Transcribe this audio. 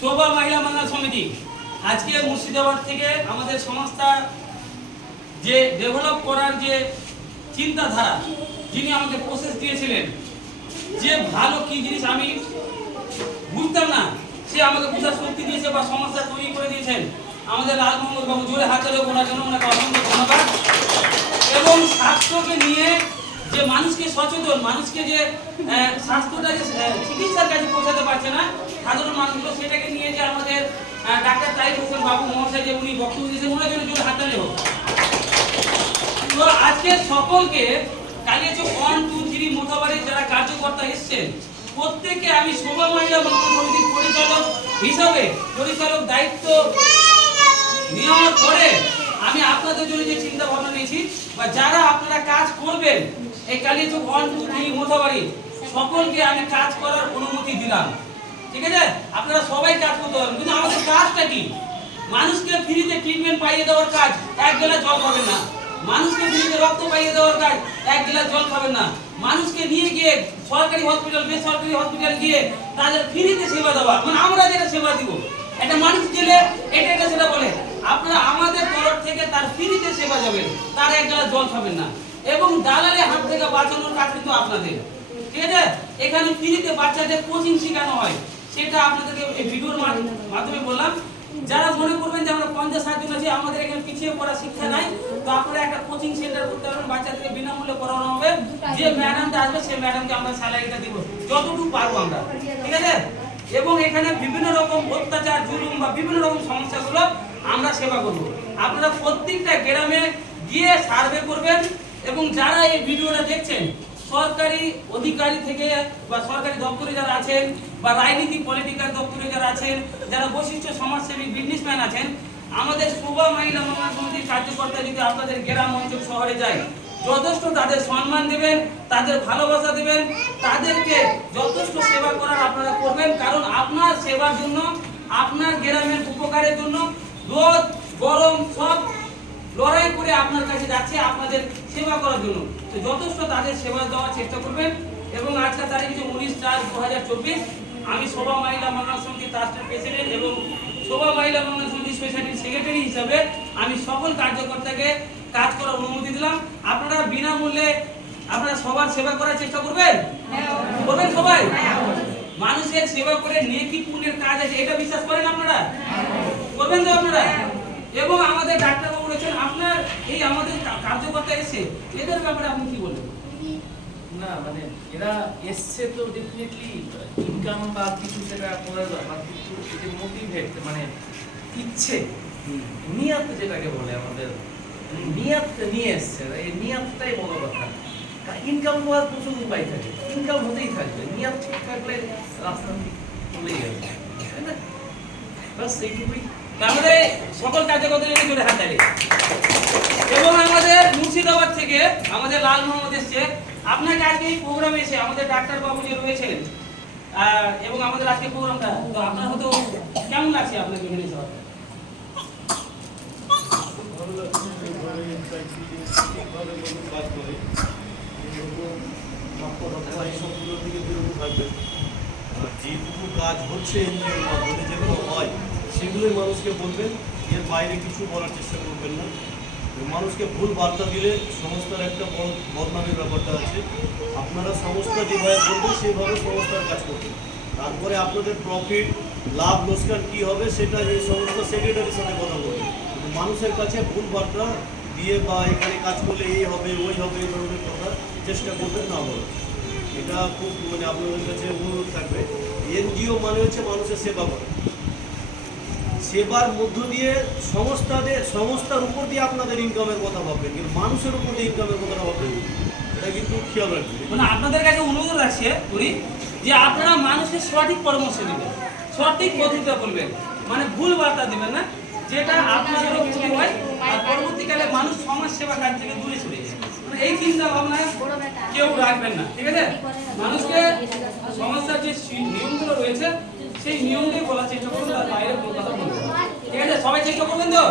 শোভা মহিলা বাংলা সমিতি আজকে মুর্শিদাবাদ থেকে আমাদের সংস্থা যে ডেভেলপ করার যে চিন্তাধারা, যিনি আমাকে প্রসেস দিয়েছিলেন, যে ভালো কি জিনিস আমি বুঝতাম না, সে আমাকে বুঝার শক্তি দিয়েছে বা সংস্থা তৈরি করে দিয়েছেন আমাদের লাল মোহাম্মদ বাবু। জোরে হাতে ওনার জন্য ওনাকে অসংখ্য ধন্যবাদ। এবং স্বাস্থ্যকে নিয়ে যে মানুষকে সচেতন, মানুষকে যে স্বাস্থ্যটা যে চিকিৎসার কাছে পৌঁছাতে পারছে না সাধারণ মানুষগুলো, সেটাকে নিয়ে যে আমাদের ডাক্তার তারিক হোসেন বাবু মহাশয় যে উনি বক্তব্য দিয়েছেন, ওনার জন্য জোরে হাততালি হোক। তো আজকে সকলকে কালিয়াচক 1, 2, 3 মোথাবাড়ির যারা কার্যকর্তা এসছেন প্রত্যেককে আমি শোভা মহিলা বাংলা সমিতির পরিচালক হিসাবে পরিচালক দায়িত্ব নেওয়ার পরে আমি আপনাদের জন্য যে চিন্তা ভাবনা নিয়েছি বা যারা আপনারা কাজ করবেন এই কালিয়াচক 1, 2, 3 মোথাবাড়ি সকলকে আমি কাজ করার অনুমতি দিলাম। ঠিক আছে, আপনারা সবাই কাজ করতে পারবেন, কিন্তু আমাদের কাজটা কি? মানুষকে ফ্রিতে ট্রিটমেন্ট পাইয়ে দেওয়ার কাজ, এক গ্লাস জল খাবেন না। মানুষকে ফ্রিতে রক্ত পাইয়ে দেওয়ার কাজ, এক গ্লাস জল খাবেন না। মানুষকে নিয়ে গিয়ে সরকারি হসপিটাল বেসরকারি হসপিটাল গিয়ে তাদের ফ্রিতে সেবা দেওয়া, মানে আমরা যেটা সেবা দিব, একটা মানুষ গেলে এটা সেটা বলে, আপনারা আমাদের তরফ থেকে তার ফ্রিতে সেবা যাবেন, তার এক গ্লাস জল খাবেন না। এবং দালালের হাত থেকে বাঁচানোর কাজ কিন্তু আপনাদের। ঠিক আছে, এখানে ফ্রিতে বাচ্চাদের কোচিং শেখানো হয়, সেটা আপনাদেরকে এই ভিডিওর মাধ্যমে বললাম। যারা মনে করবেন যে আমরা 50-60 জন আছি, আমাদের এখানে পিছিয়ে পড়া শিক্ষা নাই, তো আপনারা একটা কোচিং সেন্টার করতে পারবেন, বাচ্চাদেরকে বিনামূল্যে পড়ানো হবে। যে ম্যাডামটা আসবে সেই ম্যাডামকে আমরা স্যালারিটা দিব যতটুকু পারবো আমরা। ঠিক আছে, এবং এখানে বিভিন্ন রকম অত্যাচার জুলুম বা বিভিন্ন রকম সমস্যাগুলো আমরা সেবা করব। আপনারা প্রত্যেকটা গ্রামে গিয়ে সার্ভে করবেন এবং যারা এই ভিডিওটা দেখছেন সরকারি অধিকারী থেকে বা সরকারি দপ্তরে যারা আছেন বা রাজনীতি পলিটিক্যাল দপ্তরে যারা আছেন, যারা বৈশিষ্ট্য সমাজসেবী বিজনেসম্যান আছেন, আমাদের শোভা মহিলা বাংলা সমিতির কার্যকর্তা যদি আপনাদের গ্রাম অঞ্চল শহরে যায়, যথেষ্ট তাদের সম্মান দেবেন, তাদের ভালোবাসা দেবেন, তাদেরকে যথেষ্ট সেবা করার আপনারা করবেন। কারণ আপনার সেবার জন্য, আপনার গ্রামের উপকারের জন্য রোদ গরম সব লড়াই করে আপনার কাছে যাচ্ছে আপনাদের সেবা করার জন্য। তো যথেষ্ট তাদের সেবা দেওয়ার চেষ্টা করবেন। এবং আজকের তারিখ 19/4/2024 আমি শোভা মহিলা বাংলা সমিতি ট্রাস্টের প্রেসিডেন্ট এবং শোভা মহিলা বাংলা সমিতি সোসাইটির সেক্রেটারি হিসাবে আমি সকল কার্যকর্তাকে কাজ করার অনুমতি দিলাম। আপনারা বিনামূল্যে আপনারা সবার সেবা করার চেষ্টা করবেন, করবেন সবাই। মানুষের সেবা করে নেকি পুণ্যের কাজ আছে, এটা বিশ্বাস করেন আপনারা? করবেন তো আপনারা? এবং আমাদের ডাক্তারবাবু রয়েছেন, আপনার এই আমাদের কার্যকর্তা এসে এদের ব্যাপারে আপনি কি বলবেন? না মানে এরা এসছে তো ডেফিনেটলি ইনকাম বা কিছু সেটা করার ব্যাপার, কিন্তু এটা মোটিভেট মানে ইচ্ছে নিয়াত যেটাকে বলে, আমাদের নিয়াত নিয়ে এসছে, এই নিয়াতটাই বড় কথা। ইনকাম করার প্রচুর উপায় থাকে, ইনকাম হতেই থাকবে, নিয়াত ঠিক থাকলে রাস্তা ঠিক চলেই যাবে, তাই না? বাস এইটুকুই। তাহলে সকল কার্যকর্তাদের জোরে হাত তালি। এবং আমাদের মুর্শিদাবাদ থেকে আমাদের লাল মোহাম্মদ এসছে, আপনাকে আজকে এই প্রোগ্রামে এসে আমাদের ডাক্তার বাবু যে রয়েছেন এবং আমাদের আজকে প্রোগ্রামটা, তো আপনার হয়তো কেমন লাগছে আপনাকে এখানে এসে? যেটুকু কাজ হচ্ছে এনজিওর মাধ্যমে যেগুলো হয় সেগুলোই মানুষকে বলবেন, এর বাইরে কিছু বলার চেষ্টা করবেন না। মানুষকে ভুল বার্তা দিলে সংস্থার একটা বড় বদনামের ব্যাপারটা আছে। আপনারা সংস্থা যেভাবে বলবেন সেভাবে সংস্থার কাজ করবেন, তারপরে আপনাদের প্রফিট লাভ লোকসান কী হবে সেটা এই সংস্থা সেক্রেটারির সাথে কথা বলবেন। কিন্তু মানুষের কাছে ভুল বার্তা দিয়ে বা এখানে কাজ করলে এই হবে ওই হবে এই ধরনের কথা চেষ্টা করবেন না বলার। এটা খুব মানে আপনাদের কাছে অনুরোধ থাকবে। এনজিও মানে হচ্ছে মানুষের সেবা করা, সেবার মধ্য দিয়ে সংস্থার উপর দিয়ে আপনাদের ইনকামের কথা ভাববেন, কিন্তু মানুষের উপর দিয়ে ইনকামের কথা ভাববেন, এটা কিন্তু খেয়াল রাখবেন। মানে আপনাদের কাছে অনুরোধ রাখছে উনি যে আপনারা মানুষকে সঠিক পরামর্শ দিবেন, সঠিক পদ্ধতিতে বলবেন, মানে ভুল বার্তা দিবেন না, যেটা আপনাদেরও ক্ষতি হয় আর পরবর্তীকালে মানুষ সমাজ সেবা কাজ থেকে দূরে সরে যায়। মানে এই চিন্তা ভাবনায় কেউ রাখবেন না। ঠিক আছে, মানুষকে সমাজের যে নিয়মগুলো রয়েছে সেই নিয়মটাই বলার চেষ্টা করুন, তার বাইরে কোনো কথা বলবেন। ঠিক আছে, সবাই চেষ্টা করবেন তো?